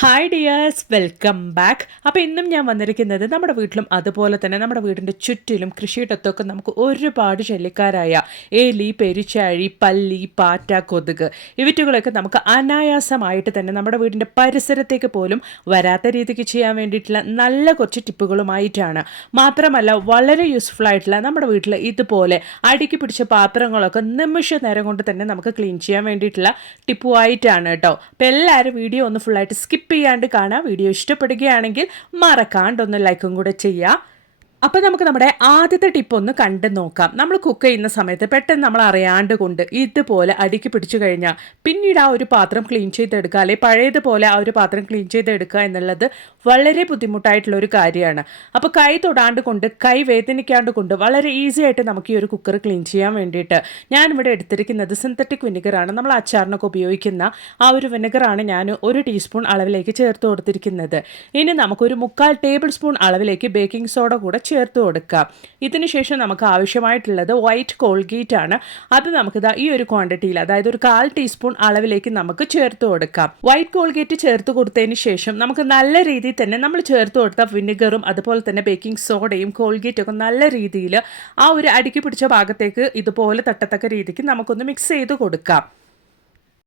Hi dears welcome back അപ്പോൾ ഇന്നും ഞാൻ വന്നിരിക്കുന്നത് നമ്മുടെ വീട്ടിലും അതുപോലെ തന്നെ നമ്മുടെ വീടിന്റെ ചുറ്റിലും കൃഷിയിടത്തൊക്കെ നമുക്ക് ഒരുപാട് ശല്യക്കാരായ എലി പെരിച്ചാഴി പല്ലി പാറ്റ കൊതുക് ഇവറ്റുകളൊക്കെ നമുക്ക് അനായാസമായിട്ട് തന്നെ നമ്മുടെ വീടിന്റെ പരിസരത്തേക്ക് പോലും വരാത്ത രീതിക്ക് ചെയ്യാൻ വേണ്ടിയിട്ടുള്ള നല്ല കുറച്ച് ടിപ്പുകളുമായിട്ടാണ്. മാത്രമല്ല വളരെ യൂസ്ഫുൾ ആയിട്ടുള്ള നമ്മുടെ വീട്ടിൽ ഇതുപോലെ അടുക്കി പിടിച്ച പാത്രങ്ങളൊക്കെ നിമിഷ നേരം കൊണ്ട് തന്നെ നമുക്ക് ക്ലീൻ ചെയ്യാൻ വേണ്ടിയിട്ടുള്ള ടിപ്പുമായിട്ടാണ് കേട്ടോ. അപ്പോൾ എല്ലാവരും വീഡിയോ ഒന്ന് ഫുള്ളായിട്ട് സ്കിപ്പ് ചെയ്യാണ്ട് കാണാം. വീഡിയോ ഇഷ്ടപ്പെടുകയാണെങ്കിൽ മറക്കാണ്ടൊന്ന് ലൈക്കും കൂടെ ചെയ്യുക അപ്പോൾ നമുക്ക് നമ്മുടെ ആദ്യത്തെ ടിപ്പ് ഒന്ന് കണ്ട് നോക്കാം. നമ്മൾ കുക്ക് ചെയ്യുന്ന സമയത്ത് പെട്ടെന്ന് നമ്മൾ അറിയാണ്ട് കൊണ്ട് ഇതുപോലെ അടുക്കി പിടിച്ചു കഴിഞ്ഞാൽ പിന്നീട് ആ ഒരു പാത്രം ക്ലീൻ ചെയ്തെടുക്കുക അല്ലെങ്കിൽ പഴയതുപോലെ ആ ഒരു പാത്രം ക്ലീൻ ചെയ്തെടുക്കുക എന്നുള്ളത് വളരെ ബുദ്ധിമുട്ടായിട്ടുള്ള ഒരു കാര്യമാണ്. അപ്പോൾ കൈ തൊടാണ്ട് കൊണ്ട് കൈ വേദനിക്കാണ്ട് കൊണ്ട് വളരെ ഈസി ആയിട്ട് നമുക്ക് ഈ ഒരു കുക്കർ ക്ലീൻ ചെയ്യാൻ വേണ്ടിയിട്ട് ഞാനിവിടെ എടുത്തിരിക്കുന്നത് സിന്തറ്റിക് വിനെഗറാണ് നമ്മൾ അച്ചാറിനൊക്കെ ഉപയോഗിക്കുന്ന ആ ഒരു വിനഗറാണ് ഞാൻ ഒരു ടീസ്പൂൺ അളവിലേക്ക് ചേർത്ത് കൊടുത്തിരിക്കുന്നത്. ഇനി നമുക്കൊരു മുക്കാൽ ടേബിൾ സ്പൂൺ അളവിലേക്ക് ബേക്കിംഗ് സോഡ കൂടെ ചേർത്ത് കൊടുക്കാം. ഇതിനുശേഷം നമുക്ക് ആവശ്യമായിട്ടുള്ളത് വൈറ്റ് കോൾഗേറ്റ് ആണ്. അത് നമുക്ക് ഈ ഒരു ക്വാണ്ടിറ്റിയിൽ അതായത് ഒരു കാൽ ടീസ്പൂൺ അളവിലേക്ക് നമുക്ക് ചേർത്ത് കൊടുക്കാം. വൈറ്റ് കോൾഗേറ്റ് ചേർത്ത് കൊടുത്തതിന് ശേഷം നമുക്ക് നല്ല രീതിയിൽ തന്നെ നമ്മൾ ചേർത്ത് കൊടുത്ത വിനെഗറും അതുപോലെ തന്നെ ബേക്കിംഗ് സോഡയും കോൾഗേറ്റും ഒക്കെ നല്ല രീതിയിൽ ആ ഒരു അടുക്കി പിടിച്ച ഭാഗത്തേക്ക് ഇതുപോലെ തട്ടത്തക്ക രീതിക്ക് നമുക്കൊന്ന് മിക്സ് ചെയ്ത് കൊടുക്കാം.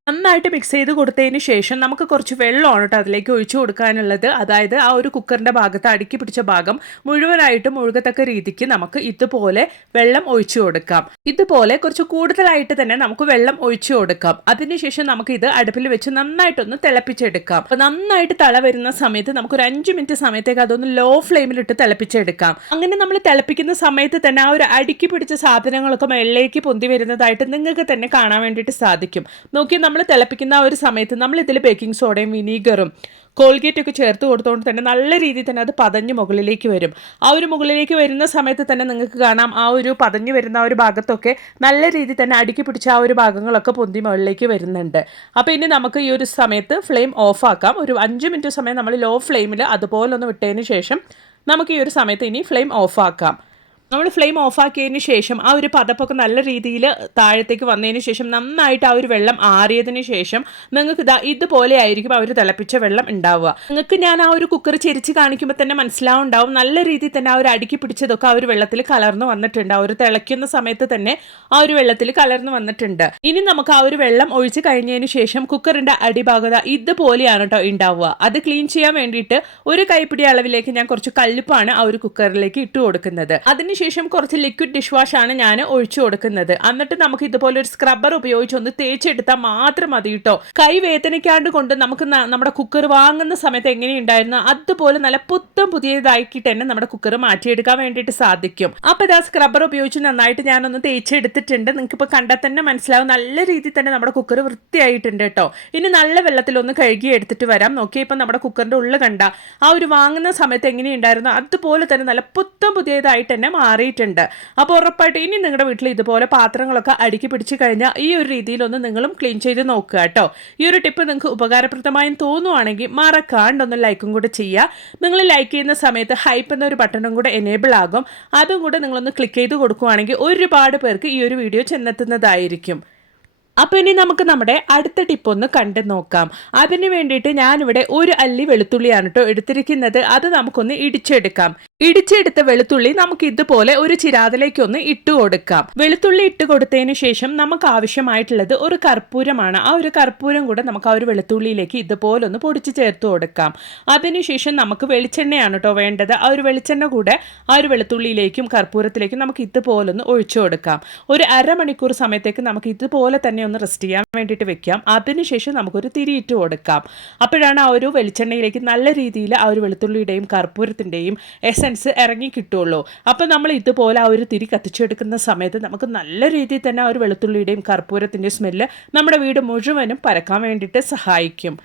നന്നായിട്ട് മിക്സ് ചെയ്ത് കൊടുത്തതിന് ശേഷം നമുക്ക് കുറച്ച് വെള്ളമാണ് കേട്ടോ അതിലേക്ക് ഒഴിച്ചു കൊടുക്കാനുള്ളത്. അതായത് ആ ഒരു കുക്കറിന്റെ ഭാഗത്ത് അടുക്കി പിടിച്ച ഭാഗം മുഴുവനായിട്ടും ഒഴുകത്തക്ക രീതിക്ക് നമുക്ക് ഇതുപോലെ വെള്ളം ഒഴിച്ചു കൊടുക്കാം. ഇതുപോലെ കുറച്ച് കൂടുതലായിട്ട് തന്നെ നമുക്ക് വെള്ളം ഒഴിച്ചു കൊടുക്കാം. അതിനുശേഷം നമുക്ക് ഇത് അടുപ്പിൽ വെച്ച് നന്നായിട്ടൊന്ന് തിളപ്പിച്ചെടുക്കാം. അപ്പോൾ നന്നായിട്ട് തള വരുന്ന സമയത്ത് നമുക്കൊരു അഞ്ച് മിനിറ്റ് സമയത്തേക്ക് അതൊന്ന് ലോ ഫ്ലെയിമിലിട്ട് തിളപ്പിച്ചെടുക്കാം. അങ്ങനെ നമ്മൾ തിളപ്പിക്കുന്ന സമയത്ത് തന്നെ ആ ഒരു അടുക്കി പിടിച്ച സാധനങ്ങളൊക്കെ മേളിലേക്ക് പൊന്തി വരുന്നതായിട്ട് നിങ്ങൾക്ക് തന്നെ കാണാൻ വേണ്ടിയിട്ട് സാധിക്കും. നോക്കി നമ്മൾ തിളപ്പിക്കുന്ന ആ ഒരു സമയത്ത് നമ്മൾ ഇതിൽ ബേക്കിംഗ് സോഡയും വിനീഗറും കോൾഗേറ്റ് ഒക്കെ ചേർത്ത് കൊടുത്തുകൊണ്ട് തന്നെ നല്ല രീതിയിൽ തന്നെ അത് പതഞ്ഞ് മുകളിലേക്ക് വരും. ആ ഒരു മുകളിലേക്ക് വരുന്ന സമയത്ത് തന്നെ നിങ്ങൾക്ക് കാണാം ആ ഒരു പതഞ്ഞ് വരുന്ന ആ ഒരു ഭാഗത്തൊക്കെ നല്ല രീതിയിൽ തന്നെ അടുക്കി പിടിച്ച ആ ഒരു ഭാഗങ്ങളൊക്കെ പൊന്തി മുകളിലേക്ക് വരുന്നുണ്ട്. അപ്പോൾ ഇനി നമുക്ക് ഈ ഒരു സമയത്ത് ഫ്ലെയിം ഓഫാക്കാം ഒരു അഞ്ച് മിനിറ്റ് സമയം നമ്മൾ ലോ ഫ്ലെയിമിൽ അതുപോലെ ഒന്ന് വിട്ടതിന് ശേഷം നമുക്ക് ഈ ഒരു സമയത്ത് ഇനി ഫ്ലെയിം ഓഫാക്കാം നമ്മൾ ഫ്ലെയിം ഓഫാക്കിയതിന് ശേഷം ആ ഒരു പതപ്പൊക്കെ നല്ല രീതിയിൽ താഴത്തേക്ക് വന്നതിന് ശേഷം നന്നായിട്ട് ആ ഒരു വെള്ളം ആറിയതിന് ശേഷം നിങ്ങൾക്ക് ഇതാ ഇതുപോലെ ആയിരിക്കും ആ ഒരു തിളപ്പിച്ച വെള്ളം ഉണ്ടാവുക. നിങ്ങൾക്ക് ഞാൻ ആ ഒരു കുക്കർ ചെരിച്ച് കാണിക്കുമ്പോൾ തന്നെ മനസ്സിലാവുണ്ടാവും. നല്ല രീതിയിൽ തന്നെ ആ ഒരു അടുക്കി പിടിച്ചതൊക്കെ ആ ഒരു വെള്ളത്തിൽ കലർന്നു വന്നിട്ടുണ്ട്. ആ ഒരു തിളയ്ക്കുന്ന സമയത്ത് തന്നെ ആ ഒരു വെള്ളത്തിൽ കലർന്നു വന്നിട്ടുണ്ട്. ഇനി നമുക്ക് ആ ഒരു വെള്ളം ഒഴിച്ച് കഴിഞ്ഞതിന് ശേഷം കുക്കറിന്റെ അടിഭാഗത ഇതുപോലെയാണ് കേട്ടോ ഉണ്ടാവുക. അത് ക്ലീൻ ചെയ്യാൻ വേണ്ടിയിട്ട് ഒരു കൈപ്പിടി അളവിലേക്ക് ഞാൻ കുറച്ച് കല്ലുപ്പാണ് ആ ഒരു കുക്കറിലേക്ക് ഇട്ട് കൊടുക്കുന്നത്. അതിന് ശേഷം കുറച്ച് ലിക്വിഡ് ഡിഷ് വാഷ് ആണ് ഞാൻ ഒഴിച്ചു കൊടുക്കുന്നത്. എന്നിട്ട് നമുക്ക് ഇതുപോലെ ഒരു സ്ക്രബ്ബർ ഉപയോഗിച്ച് ഒന്ന് തേച്ചെടുത്താൽ മാത്രം മതി കേട്ടോ കൈ വേദനിക്കാണ്ട് കൊണ്ട് നമുക്ക് നമ്മുടെ കുക്കർ വാങ്ങുന്ന സമയത്ത് എങ്ങനെയുണ്ടായിരുന്നു? അതുപോലെ നല്ല പുത്തം പുതിയതാക്കിയിട്ട് തന്നെ നമ്മുടെ കുക്കർ മാറ്റിയെടുക്കാൻ വേണ്ടിയിട്ട് സാധിക്കും. അപ്പൊ ഇതാ സ്ക്രബ്ബർ ഉപയോഗിച്ച് നന്നായിട്ട് ഞാനൊന്ന് തേച്ചെടുത്തിട്ടുണ്ട്. നിങ്ങൾക്ക് ഇപ്പൊ കണ്ടാൽ തന്നെ മനസ്സിലാവും. നല്ല രീതിയിൽ തന്നെ നമ്മുടെ കുക്കർ വൃത്തിയായിട്ടുണ്ട് കേട്ടോ ഇനി നല്ല വെള്ളത്തിൽ ഒന്ന് കഴുകി എടുത്തിട്ട് വരാം. നോക്കിയാൽ ഇപ്പം നമ്മുടെ കുക്കറിന്റെ ഉള്ളിൽ കണ്ട. ആ ഒരു വാങ്ങുന്ന സമയത്ത് എങ്ങനെയുണ്ടായിരുന്നു? അതുപോലെ തന്നെ നല്ല പുത്തം പുതിയതായിട്ട് തന്നെ മാറിയിട്ടുണ്ട്. അപ്പോൾ ഉറപ്പായിട്ട് ഇനി നിങ്ങളുടെ വീട്ടിൽ ഇതുപോലെ പാത്രങ്ങളൊക്കെ അടുക്കി പിടിച്ച് കഴിഞ്ഞാൽ ഈ ഒരു രീതിയിലൊന്ന് നിങ്ങളും ക്ലീൻ ചെയ്ത് നോക്കുക കേട്ടോ. ഈ ഒരു ടിപ്പ് നിങ്ങൾക്ക് ഉപകാരപ്രദമായും തോന്നുവാണെങ്കിൽ മറക്കാണ്ടൊന്ന് ലൈക്കും കൂടെ ചെയ്യുക. നിങ്ങൾ ലൈക്ക് ചെയ്യുന്ന സമയത്ത് ഹൈപ്പ് എന്നൊരു ബട്ടണും കൂടെ എനേബിൾ ആകും. അതും കൂടെ നിങ്ങളൊന്ന് ക്ലിക്ക് ചെയ്ത് കൊടുക്കുവാണെങ്കിൽ ഒരുപാട് പേർക്ക് ഈ ഒരു വീഡിയോ ചെന്നെത്തുന്നതായിരിക്കും. അപ്പോൾ ഇനി നമുക്ക് നമ്മുടെ അടുത്ത ടിപ്പ് ഒന്ന് കണ്ടു നോക്കാം. അതിന് വേണ്ടിയിട്ട് ഞാനിവിടെ ഒരു അല്ലി വെളുത്തുള്ളിയാണ് കേട്ടോ എടുത്തിരിക്കുന്നത്. അത് നമുക്കൊന്ന് ഇടിച്ചെടുക്കാം. ഇടിച്ചെടുത്ത വെളുത്തുള്ളി നമുക്ക് ഇതുപോലെ ഒരു ചിരാതിലേക്ക് ഒന്ന് ഇട്ട് കൊടുക്കാം. വെളുത്തുള്ളി ഇട്ട് കൊടുത്തതിന് ശേഷം നമുക്ക് ആവശ്യമായിട്ടുള്ളത് ഒരു കർപ്പൂരമാണ്. ആ ഒരു കർപ്പൂരം കൂടെ നമുക്ക് ആ ഒരു വെളുത്തുള്ളിയിലേക്ക് ഇതുപോലെ ഒന്ന് പൊടിച്ച് ചേർത്ത് കൊടുക്കാം. അതിനുശേഷം നമുക്ക് വെളിച്ചെണ്ണയാണ് കേട്ടോ വേണ്ടത്. ആ ഒരു വെളിച്ചെണ്ണ കൂടെ ആ ഒരു വെളുത്തുള്ളിയിലേക്കും കർപ്പൂരത്തിലേക്കും നമുക്ക് ഇതുപോലെ ഒന്ന് ഒഴിച്ചു കൊടുക്കാം. ഒരു അരമണിക്കൂർ സമയത്തേക്ക് നമുക്ക് ഇതുപോലെ തന്നെ ഒന്ന് റെസ്റ്റ് ചെയ്യാൻ വേണ്ടിയിട്ട് വെക്കാം. അതിനുശേഷം നമുക്കൊരു തിരിയിട്ട് കൊടുക്കാം. അപ്പോഴാണ് ആ ഒരു വെളിച്ചെണ്ണയിലേക്ക് നല്ല രീതിയിൽ ആ ഒരു വെളുത്തുള്ളിയുടെയും കർപ്പൂരത്തിന്റെയും എസൻ സെൻസ് ഇറങ്ങി കിട്ടുള്ളൂ. അപ്പോൾ നമ്മൾ ഇതുപോലെ ആ ഒരു തിരി കത്തിച്ചെടുക്കുന്ന സമയത്ത് നമുക്ക് നല്ല രീതിയിൽ തന്നെ ആ ഒരു വെളുത്തുള്ളിയുടെയും കർപ്പൂരത്തിന്റെയും സ്മെല്ല് നമ്മുടെ വീട് മുഴുവനും പരക്കാൻ വേണ്ടിയിട്ട് സഹായിക്കും.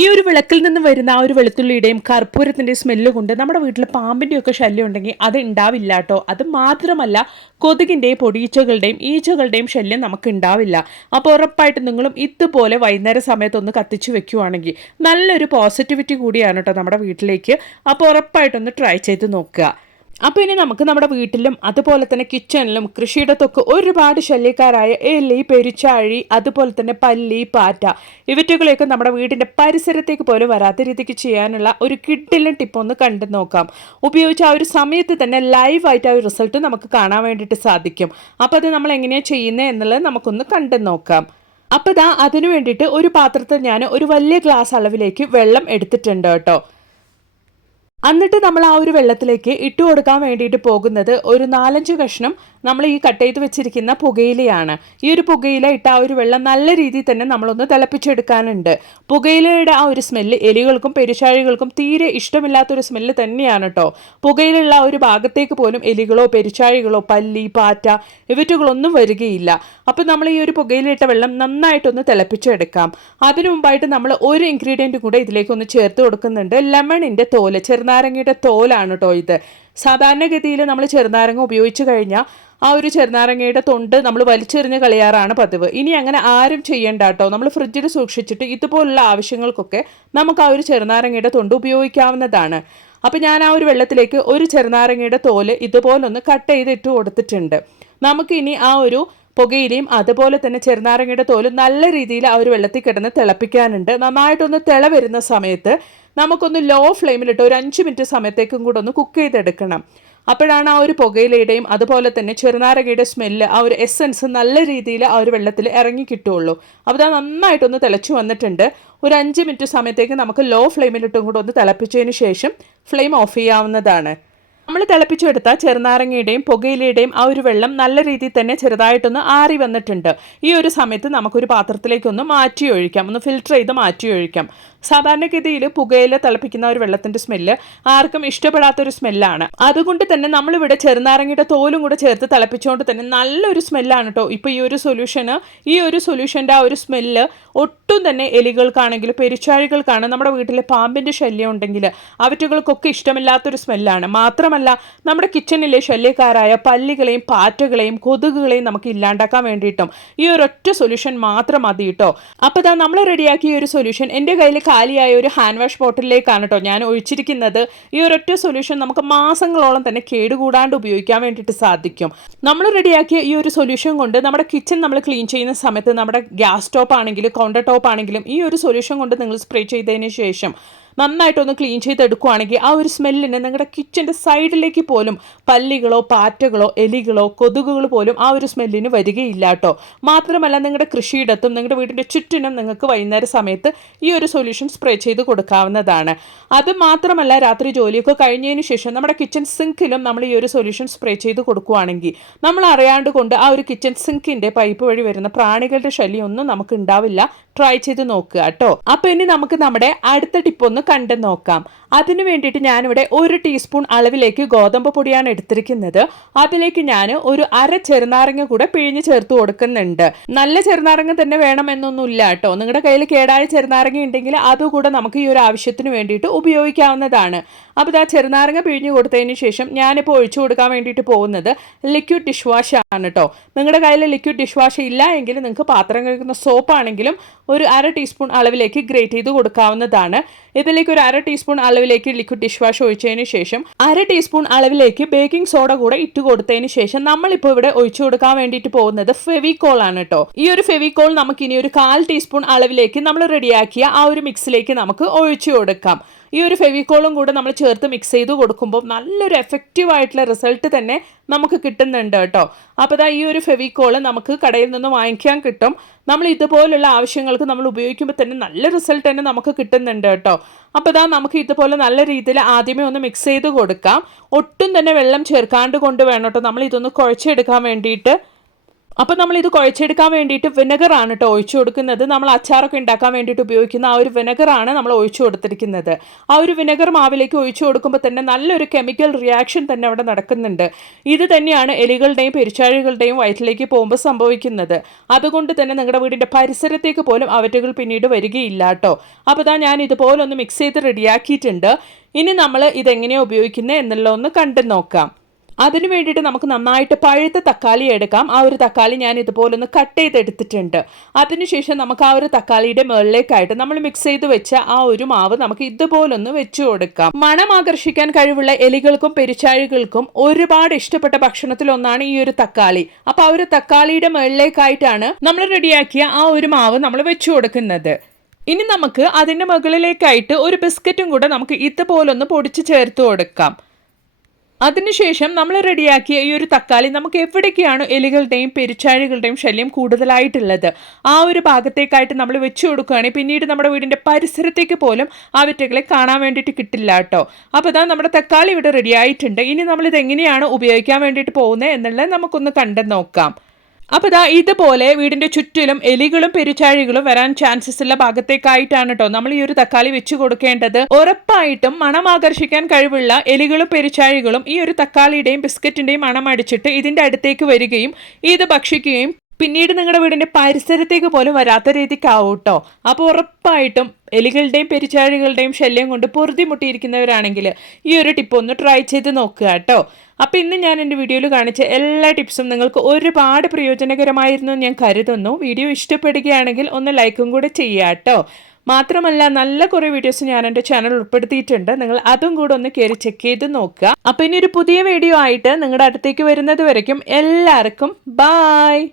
ഈ ഒരു വിളക്കിൽ നിന്ന് വരുന്ന ആ ഒരു വെളുത്തുള്ളിയുടെയും കർപ്പൂരത്തിന്റെ സ്മെല്ല് കൊണ്ട് നമ്മുടെ വീട്ടിൽ പാമ്പിന്റെ ഒക്കെ ശല്യം ഉണ്ടെങ്കിൽ അത് ഉണ്ടാവില്ല കേട്ടോ. അത് മാത്രമല്ല കൊതുകിന്റെയും പൊടിയീച്ചകളുടെയും ഈച്ചകളുടെയും ശല്യം നമുക്ക് ഉണ്ടാവില്ല അപ്പോൾ ഉറപ്പായിട്ട് നിങ്ങളും ഇതുപോലെ വൈകുന്നേര സമയത്തൊന്ന് കത്തിച്ച് വെക്കുവാണെങ്കിൽ നല്ലൊരു പോസിറ്റിവിറ്റി കൂടിയാണ് കേട്ടോ നമ്മുടെ വീട്ടിലേക്ക്. അപ്പോൾ ഉറപ്പായിട്ടൊന്ന് ട്രൈ ചെയ്ത് നോക്കുക. അപ്പോൾ ഇനി നമുക്ക് നമ്മുടെ വീട്ടിലും അതുപോലെ തന്നെ കിച്ചണിലും കൃഷിയിടത്തൊക്കെ ഒരുപാട് ശല്യക്കാരായ എലി പെരിച്ചാഴി അതുപോലെ തന്നെ പല്ലി പാറ്റ ഇവറ്റുകളെയൊക്കെ നമ്മുടെ വീടിന്റെ പരിസരത്തേക്ക് പോലും വരാത്ത രീതിക്ക് ചെയ്യാനുള്ള ഒരു കിഡിലും ടിപ്പൊന്ന് കണ്ടു നോക്കാം. ഉപയോഗിച്ച ആ ഒരു സമയത്ത് തന്നെ ലൈവായിട്ട് ആ ഒരു റിസൾട്ട് നമുക്ക് കാണാൻ വേണ്ടിയിട്ട് സാധിക്കും. അപ്പോൾ അത് നമ്മൾ എങ്ങനെയാണ് ചെയ്യുന്നത് എന്നുള്ളത് നമുക്കൊന്ന് കണ്ടു നോക്കാം. അപ്പോൾ ഇതാ അതിനു വേണ്ടിയിട്ട് ഒരു പാത്രത്തിൽ ഞാൻ ഒരു വലിയ ഗ്ലാസ് അളവിലേക്ക് വെള്ളം എടുത്തിട്ടുണ്ട് കേട്ടോ. എന്നിട്ട് നമ്മൾ ആ ഒരു വെള്ളത്തിലേക്ക് ഇട്ട് കൊടുക്കാൻ വേണ്ടിയിട്ട് പോകുന്നത് ഒരു നാലഞ്ച് കഷ്ണം നമ്മൾ ഈ കട്ട് ചെയ്ത് വെച്ചിരിക്കുന്ന പുകയിലയാണ്. ഈ ഒരു പുകയില ഇട്ട ആ ഒരു വെള്ളം നല്ല രീതിയിൽ തന്നെ നമ്മളൊന്ന് തിളപ്പിച്ചെടുക്കാനുണ്ട്. പുകയിലയുടെ ആ ഒരു സ്മെല്ല് എലികൾക്കും പെരുച്ചാഴികൾക്കും തീരെ ഇഷ്ടമില്ലാത്തൊരു സ്മെല്ല് തന്നെയാണ് കേട്ടോ പുകയിലുള്ള ഒരു ഭാഗത്തേക്ക് പോലും എലികളോ പെരുച്ചാഴികളോ പല്ലി പാറ്റ ഇവറ്റുകളൊന്നും വരികയില്ല. അപ്പോൾ നമ്മൾ ഈ ഒരു പുകയിലിട്ട വെള്ളം നന്നായിട്ടൊന്ന് തിളപ്പിച്ചെടുക്കാം. അതിനു മുമ്പായിട്ട് നമ്മൾ ഒരു ഇൻഗ്രീഡിയന്റ് കൂടെ ഇതിലേക്ക് ഒന്ന് ചേർത്ത് കൊടുക്കുന്നുണ്ട്. ലെമണിന്റെ തോൽ ചെറുനാരങ്ങയുടെ തോലാണ് കേട്ടോ ഇത്. സാധാരണഗതിയിൽ നമ്മൾ ചെറുനാരങ്ങ ഉപയോഗിച്ച് കഴിഞ്ഞാൽ ആ ഒരു ചെറുനാരങ്ങയുടെ തൊണ്ട് നമ്മൾ വലിച്ചെറിഞ്ഞ് കളയാറാണ് പതിവ്. ഇനി അങ്ങനെ ആരും ചെയ്യേണ്ട കേട്ടോ. നമ്മൾ ഫ്രിഡ്ജിൽ സൂക്ഷിച്ചിട്ട് ഇതുപോലുള്ള ആവശ്യങ്ങൾക്കൊക്കെ നമുക്ക് ആ ഒരു ചെറുനാരങ്ങയുടെ തൊണ്ട് ഉപയോഗിക്കാവുന്നതാണ്. അപ്പോൾ ഞാൻ ആ ഒരു വെള്ളത്തിലേക്ക് ഒരു ചെറുനാരങ്ങയുടെ തോൽ ഇതുപോലൊന്ന് കട്ട് ചെയ്തിട്ട് കൊടുത്തിട്ടുണ്ട്. നമുക്കിനി ആ ഒരു പുകയിലയും അതുപോലെ തന്നെ ചെറുനാരങ്ങയുടെ തോലും നല്ല രീതിയിൽ ആ ഒരു വെള്ളത്തിൽ കിടന്ന് തിളപ്പിക്കാനുണ്ട്. നന്നായിട്ടൊന്ന് തിള വരുന്ന സമയത്ത് നമുക്കൊന്ന് ലോ ഫ്ലെയിമിലിട്ട് ഒരു അഞ്ച് മിനിറ്റ് സമയത്തേക്കും കൂടെ ഒന്ന് കുക്ക് ചെയ്തെടുക്കണം. അപ്പോഴാണ് ആ ഒരു പുകയിലയുടെയും അതുപോലെ തന്നെ ചെറുനാരകയുടെ സ്മെല്ല് ആ ഒരു എസൻസ് നല്ല രീതിയിൽ ആ ഒരു വെള്ളത്തിൽ ഇറങ്ങി കിട്ടുള്ളൂ അപ്പോൾ അത് നന്നായിട്ടൊന്ന് തിളച്ചു വന്നിട്ടുണ്ട്. ഒരു അഞ്ച് മിനിറ്റ് സമയത്തേക്ക് നമുക്ക് ലോ ഫ്ലെയിമിലിട്ടും കൂടെ ഒന്ന് തിളപ്പിച്ചതിന് ശേഷം ഫ്ലെയിം ഓഫ് ചെയ്യാവുന്നതാണ്. നമ്മൾ തിളപ്പിച്ചെടുത്ത ചെറുനാരങ്ങയുടെയും പുകയിലയുടെയും ആ ഒരു വെള്ളം നല്ല രീതിയിൽ തന്നെ ചെറുതായിട്ടൊന്ന് ആറി വന്നിട്ടുണ്ട്. ഈ ഒരു സമയത്ത് നമുക്കൊരു പാത്രത്തിലേക്കൊന്ന് മാറ്റി ഒഴിക്കാം ഒന്ന് ഫിൽറ്റർ ചെയ്ത് മാറ്റി ഒഴിക്കാം സാധാരണഗതിയിൽ പുകയില തിളപ്പിക്കുന്ന ഒരു വെള്ളത്തിന്റെ സ്മെല്ല് ആർക്കും ഇഷ്ടപ്പെടാത്ത ഒരു സ്മെല്ലാണ് അതുകൊണ്ട് തന്നെ നമ്മളിവിടെ ചെറുനാരങ്ങയുടെ തോലും കൂടെ ചേർത്ത് തിളപ്പിച്ചുകൊണ്ട് തന്നെ നല്ലൊരു സ്മെല്ലാണ് കേട്ടോ ഇപ്പോൾ ഈ ഒരു സൊല്യൂഷന് ഈ ഒരു സൊല്യൂഷന്റെ ആ ഒരു സ്മെല്ല് ഒട്ടും തന്നെ എലികൾക്കാണെങ്കിലും പെരിച്ചാഴികൾക്കാണ് നമ്മുടെ വീട്ടിലെ പാമ്പിന്റെ ശല്യം ഉണ്ടെങ്കിൽ അവറ്റുകൾക്കൊക്കെ ഇഷ്ടമില്ലാത്തൊരു സ്മെല്ലാണ് മാത്രമല്ല നമ്മുടെ കിച്ചണിലെ ശല്യക്കാരായ പല്ലികളെയും പാറ്റകളെയും കൊതുകുകളെയും നമുക്ക് ഇല്ലാണ്ടാക്കാൻ വേണ്ടിയിട്ടും ഈ ഒറ്റ സൊല്യൂഷൻ മാത്രം മതി കേട്ടോ അപ്പോൾ നമ്മൾ റെഡിയാക്കിയ ഒരു സൊല്യൂഷൻ എന്റെ കയ്യിൽ കാലിയായ ഒരു ഹാൻഡ് വാഷ് ബോട്ടിലേക്കാണ് കേട്ടോ ഞാൻ ഒഴിച്ചിരിക്കുന്നത്. ഈ ഒരൊറ്റ സൊല്യൂഷൻ നമുക്ക് മാസങ്ങളോളം തന്നെ കേടുകൂടാണ്ട് ഉപയോഗിക്കാൻ വേണ്ടിയിട്ട് സാധിക്കും. നമ്മൾ റെഡിയാക്കിയ ഈ ഒരു സൊല്യൂഷൻ കൊണ്ട് നമ്മുടെ കിച്ചൺ നമ്മൾ ക്ലീൻ ചെയ്യുന്ന സമയത്ത് നമ്മുടെ ഗ്യാസ് ടോപ്പ് ആണെങ്കിലും കൗണ്ടർ ടോപ്പ് ആണെങ്കിലും ഈ ഒരു സൊല്യൂഷൻ കൊണ്ട് നിങ്ങൾ സ്പ്രേ ചെയ്തതിന് ശേഷം നന്നായിട്ടൊന്ന് ക്ലീൻ ചെയ്തെടുക്കുകയാണെങ്കിൽ ആ ഒരു സ്മെല്ലിന് നിങ്ങളുടെ കിച്ചന്റെ സൈഡിലേക്ക് പോലും പല്ലികളോ പാറ്റകളോ എലികളോ കൊതുകുകൾ പോലും ആ ഒരു സ്മെല്ലിന് വരികയില്ല കേട്ടോ. മാത്രമല്ല നിങ്ങളുടെ കൃഷിയിടത്തും നിങ്ങളുടെ വീടിന്റെ ചുറ്റിനും നിങ്ങൾക്ക് വൈകുന്നേര സമയത്ത് ഈ ഒരു സൊല്യൂഷൻ സ്പ്രേ ചെയ്ത് കൊടുക്കാവുന്നതാണ്. അത് മാത്രമല്ല രാത്രി ജോലിയൊക്കെ കഴിഞ്ഞതിന് ശേഷം നമ്മുടെ കിച്ചൺ സിങ്കിലും നമ്മൾ ഈ ഒരു സൊല്യൂഷൻ സ്പ്രേ ചെയ്ത് കൊടുക്കുകയാണെങ്കിൽ നമ്മൾ അറിയാണ്ട് കൊണ്ട് ആ ഒരു കിച്ചൺ സിങ്കിന്റെ പൈപ്പ് വഴി വരുന്ന പ്രാണികളുടെ ശല്യം ഒന്നും നമുക്ക് ഉണ്ടാവില്ല. ട്രൈ ചെയ്ത് നോക്കുക കേട്ടോ. അപ്പോൾ ഇനി നമുക്ക് നമ്മുടെ അടുത്ത ടിപ്പ് ഒന്ന് കണ്ടു നോക്കാം. അതിനു വേണ്ടിയിട്ട് ഞാനിവിടെ ഒരു ടീസ്പൂൺ അളവിലേക്ക് ഗോതമ്പ് പൊടിയാണ് എടുത്തിരിക്കുന്നത്. അതിലേക്ക് ഞാൻ ഒരു അര ചെറുനാരങ്ങ കൂടെ പിഴിഞ്ഞ് ചേർത്ത് കൊടുക്കുന്നുണ്ട്. നല്ല ചെറുനാരങ്ങ തന്നെ വേണം കേട്ടോ. നിങ്ങളുടെ കയ്യിൽ കേടായ ചെറുനാരങ്ങ ഉണ്ടെങ്കിൽ അതുകൂടെ നമുക്ക് ഈ ഒരു ആവശ്യത്തിന് വേണ്ടിയിട്ട് ഉപയോഗിക്കാവുന്നതാണ്. അപ്പോൾ ഇതാ ചെറുനാരങ്ങ പിഴിഞ്ഞ് കൊടുത്തതിന് ശേഷം ഞാനിപ്പോൾ ഒഴിച്ചു കൊടുക്കാൻ വേണ്ടിയിട്ട് പോകുന്നത് ലിക്വിഡ് ഡിഷ് വാഷ് ആണ് കേട്ടോ നിങ്ങളുടെ കയ്യിൽ ലിക്വിഡ് ഡിഷ് വാഷ് ഇല്ല എങ്കിൽ നിങ്ങൾക്ക് പാത്രം കഴുകുന്ന സോപ്പ് ആണെങ്കിലും ഒരു അര ടീസ്പൂൺ അളവിലേക്ക് ഗ്രേറ്റ് ചെയ്ത് കൊടുക്കാവുന്നതാണ്. ഇതിലേക്ക് ഒരു അര ടീസ്പൂൺ അളവിലേക്ക് ലിക്വിഡ് ഡിഷ് വാഷ് ഒഴിച്ചതിന് ശേഷം അര ടീസ്പൂൺ അളവിലേക്ക് ബേക്കിംഗ് സോഡ കൂടെ ഇട്ട് കൊടുത്തതിന് ശേഷം നമ്മളിപ്പോൾ ഇവിടെ ഒഴിച്ചു കൊടുക്കാൻ വേണ്ടിയിട്ട് പോകുന്നത് ഫെവിക്കോൾ ആണ് കേട്ടോ ഈ ഒരു ഫെവിക്കോൾ നമുക്ക് ഇനി ഒരു കാൽ ടീസ്പൂൺ അളവിലേക്ക് നമ്മൾ റെഡിയാക്കിയ ആ ഒരു മിക്സിലേക്ക് നമുക്ക് ഒഴിച്ചു കൊടുക്കാം. ഈ ഒരു ഫെവിക്കോളും കൂടെ നമ്മൾ ചേർത്ത് മിക്സ് ചെയ്ത് കൊടുക്കുമ്പോൾ നല്ലൊരു എഫക്റ്റീവ് ആയിട്ടുള്ള റിസൾട്ട് തന്നെ നമുക്ക് കിട്ടുന്നുണ്ട് കേട്ടോ. അപ്പോൾ ഈ ഒരു ഫെവിക്കോൾ നമുക്ക് കടയിൽ നിന്ന് വാങ്ങിക്കാൻ കിട്ടും. നമ്മൾ ഇതുപോലുള്ള ആവശ്യങ്ങൾക്ക് നമ്മൾ ഉപയോഗിക്കുമ്പോൾ തന്നെ നല്ല റിസൾട്ട് തന്നെ നമുക്ക് കിട്ടുന്നുണ്ട് കേട്ടോ. അപ്പോൾ ഇതാ നമുക്ക് ഇതുപോലെ നല്ല രീതിയിൽ ആദ്യമേ ഒന്ന് മിക്സ് ചെയ്ത് കൊടുക്കാം. ഒട്ടും തന്നെ വെള്ളം ചേർക്കാണ്ട് കൊണ്ട് വേണം കേട്ടോ. നമ്മൾ ഇതൊന്ന് കുഴച്ചെടുക്കാൻ വേണ്ടിയിട്ട് അപ്പോൾ നമ്മൾ ഇത് കുഴച്ചെടുക്കാൻ വേണ്ടിയിട്ട് വിനെഗറാണ് കേട്ടോ ഒഴിച്ചു കൊടുക്കുന്നത്. നമ്മൾ അച്ചാറൊക്കെ ഉണ്ടാക്കാൻ വേണ്ടിയിട്ട് ഉപയോഗിക്കുന്ന ആ ഒരു വിനെഗറാണ് നമ്മൾ ഒഴിച്ചു കൊടുത്തിരിക്കുന്നത്. ആ ഒരു വിനെഗർ മാവിലേക്ക് ഒഴിച്ചു കൊടുക്കുമ്പോൾ തന്നെ നല്ലൊരു കെമിക്കൽ റിയാക്ഷൻ തന്നെ അവിടെ നടക്കുന്നുണ്ട്. ഇത് തന്നെയാണ് എലികളുടെയും പെരിച്ചാഴികളുടെയും വയറ്റിലേക്ക് പോകുമ്പോൾ സംഭവിക്കുന്നത്. അതുകൊണ്ട് തന്നെ നിങ്ങളുടെ വീടിന്റെ പരിസരത്തേക്ക് പോലും അവറ്റകൾ പിന്നീട് വരികയില്ല കേട്ടോ അപ്പോൾ ഞാൻ ഇതുപോലൊന്ന് മിക്സ് ചെയ്ത് റെഡിയാക്കിയിട്ടുണ്ട് ഇനി നമ്മൾ ഇതെങ്ങനെയാണ് ഉപയോഗിക്കുന്നത് എന്നുള്ള ഒന്ന് കണ്ടു നോക്കാം. അതിന് വേണ്ടിയിട്ട് നമുക്ക് നന്നായിട്ട് പഴുത്ത തക്കാളി എടുക്കാം. ആ ഒരു തക്കാളി ഞാൻ ഇതുപോലെ ഒന്ന് കട്ട് ചെയ്തെടുത്തിട്ടുണ്ട്. അതിനുശേഷം നമുക്ക് ആ ഒരു തക്കാളിയുടെ മുകളിലേക്കായിട്ട് നമ്മൾ മിക്സ് ചെയ്ത് വെച്ച ആ ഒരു മാവ് നമുക്ക് ഇതുപോലൊന്ന് വെച്ചു കൊടുക്കാം. മണം ആകർഷിക്കാൻ കഴിവുള്ള എലികൾക്കും പെരിച്ചാഴികൾക്കും ഒരുപാട് ഇഷ്ടപ്പെട്ട ഭക്ഷണത്തിലൊന്നാണ് ഈ ഒരു തക്കാളി. അപ്പൊ ആ ഒരു തക്കാളിയുടെ മുകളിലേക്കായിട്ടാണ് നമ്മൾ റെഡിയാക്കിയ ആ ഒരു മാവ് നമ്മൾ വെച്ചു കൊടുക്കുന്നത്. ഇനി നമുക്ക് അതിന്റെ മുകളിലേക്കായിട്ട് ഒരു ബിസ്ക്കറ്റും കൂടെ നമുക്ക് ഇതുപോലൊന്ന് പൊടിച്ച് ചേർത്ത് കൊടുക്കാം. അതിനുശേഷം നമ്മൾ റെഡിയാക്കിയ ഈ ഒരു തക്കാളി നമുക്ക് എവിടേക്കാണ് എലികളുടെയും പെരിച്ചാഴികളുടെയും ശല്യം കൂടുതലായിട്ടുള്ളത്? ആ ഒരു ഭാഗത്തേക്കായിട്ട് നമ്മൾ വെച്ച് കൊടുക്കുകയാണെങ്കിൽ പിന്നീട് നമ്മുടെ വീടിന്റെ പരിസരത്തേക്ക് പോലും ആ വിറ്റകളെ കാണാൻ വേണ്ടിയിട്ട് കിട്ടില്ല കേട്ടോ. അപ്പോൾ ഇതാ നമ്മുടെ തക്കാളി ഇവിടെ റെഡിയായിട്ടുണ്ട് ഇനി നമ്മളിത് എങ്ങനെയാണ് ഉപയോഗിക്കാൻ വേണ്ടിയിട്ട് പോകുന്നത് എന്നുള്ളത് നമുക്കൊന്ന് കണ്ടു നോക്കാം. അപ്പോൾ ഇതാ ഇതുപോലെ വീടിന്റെ ചുറ്റിലും എലികളും പെരുച്ചാഴികളും വരാൻ ചാൻസസ് ഉള്ള ഭാഗത്തേക്കായിട്ടാണ് കേട്ടോ നമ്മൾ ഈ ഒരു തക്കാളി വെച്ച് കൊടുക്കേണ്ടത്. ഉറപ്പായിട്ടും മണം ആകർഷിക്കാൻ കഴിവുള്ള എലികളും പെരുച്ചാഴികളും ഈ ഒരു തക്കാളിയുടെയും ബിസ്ക്കറ്റിന്റെയും മണം അടിച്ചിട്ട് ഇതിന്റെ അടുത്തേക്ക് വരികയും ഇത് ഭക്ഷിക്കുകയും പിന്നീട് നിങ്ങളുടെ വീടിന്റെ പരിസരത്തേക്ക് പോലും വരാത്ത രീതിക്കാവും കേട്ടോ അപ്പോൾ ഉറപ്പായിട്ടും എലികളുടെയും പെരിച്ചാഴികളുടെയും ശല്യം കൊണ്ട് പൊറുതിമുട്ടിയിരിക്കുന്നവരാണെങ്കിൽ ഈ ഒരു ടിപ്പ് ഒന്ന് ട്രൈ ചെയ്ത് നോക്കുക കേട്ടോ അപ്പോൾ ഇന്ന് ഞാൻ എന്റെ വീഡിയോയിൽ കാണിച്ച എല്ലാ ടിപ്സും നിങ്ങൾക്ക് ഒരുപാട് പ്രയോജനകരമായിരുന്നു എന്ന് ഞാൻ കരുതുന്നു. വീഡിയോ ഇഷ്ടപ്പെടുകയാണെങ്കിൽ ഒന്ന് ലൈക്കും കൂടെ ചെയ്യുക കേട്ടോ മാത്രമല്ല നല്ല കുറേ വീഡിയോസ് ഞാൻ എന്റെ ചാനൽ ഉൾപ്പെടുത്തിയിട്ടുണ്ട്. നിങ്ങൾ അതും കൂടെ ഒന്ന് കയറി ചെക്ക് ചെയ്ത് നോക്കുക. അപ്പോൾ ഇനി ഒരു പുതിയ വീഡിയോ ആയിട്ട് നിങ്ങളുടെ അടുത്തേക്ക് വരുന്നത് വരയ്ക്കും. എല്ലാവർക്കും ബായ്